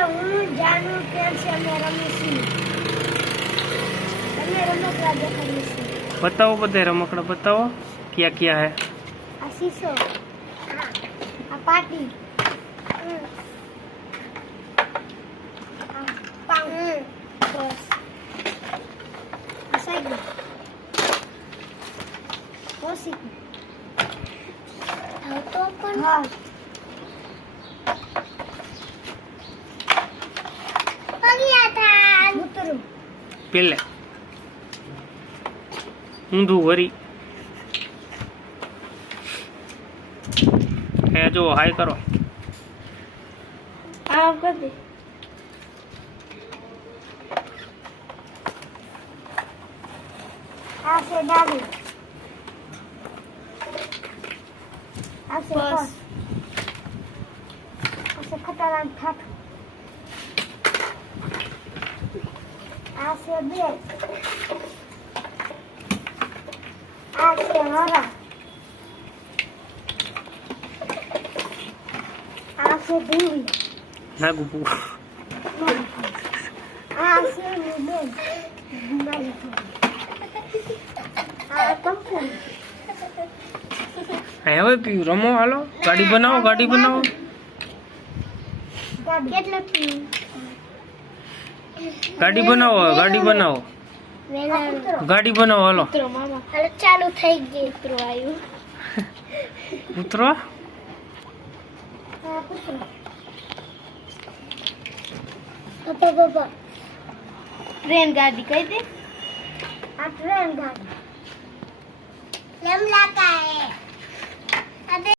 ચાલો હું જાણું કેમ છે અમે રમીશું. તમે રમકડા દેખાડીશું. बताओ बधे रमकड़ा बताओ क्या क्या है। આ શીશો, આ પાટી, આ પાઉં, બસ. આ સાયકલ, મોસીકી. હા તો પણ હા પગ્યા થા ઉતરું पहले ऊंधू वरी है जो हाय करो આ कर दे. આ છે ડાબી, આ છે બસ, આ છે ખટારા ઠાઠ, આ છે બે, આ છે હરા, આ છે ધીવી, ना गुपू આ છે બેન મારી આ કંકુ. है હવે પી રમો હાલો ગાડી બનાવો ગાડી બનાવો કેટલા થયું? ગાડી બનાવો ગાડી બનાવો ગાડી બનાવો હાલો ઉતરો મામા. હાલો ચાલુ થઈ ગઈ. ઉતરો આવ્યું. ઉતરો હા ઉતરો. પપ્પા પપ્પા ટ્રેન ગાડી કહી દે. આ ટ્રેન ગાડી લમલા કા હે.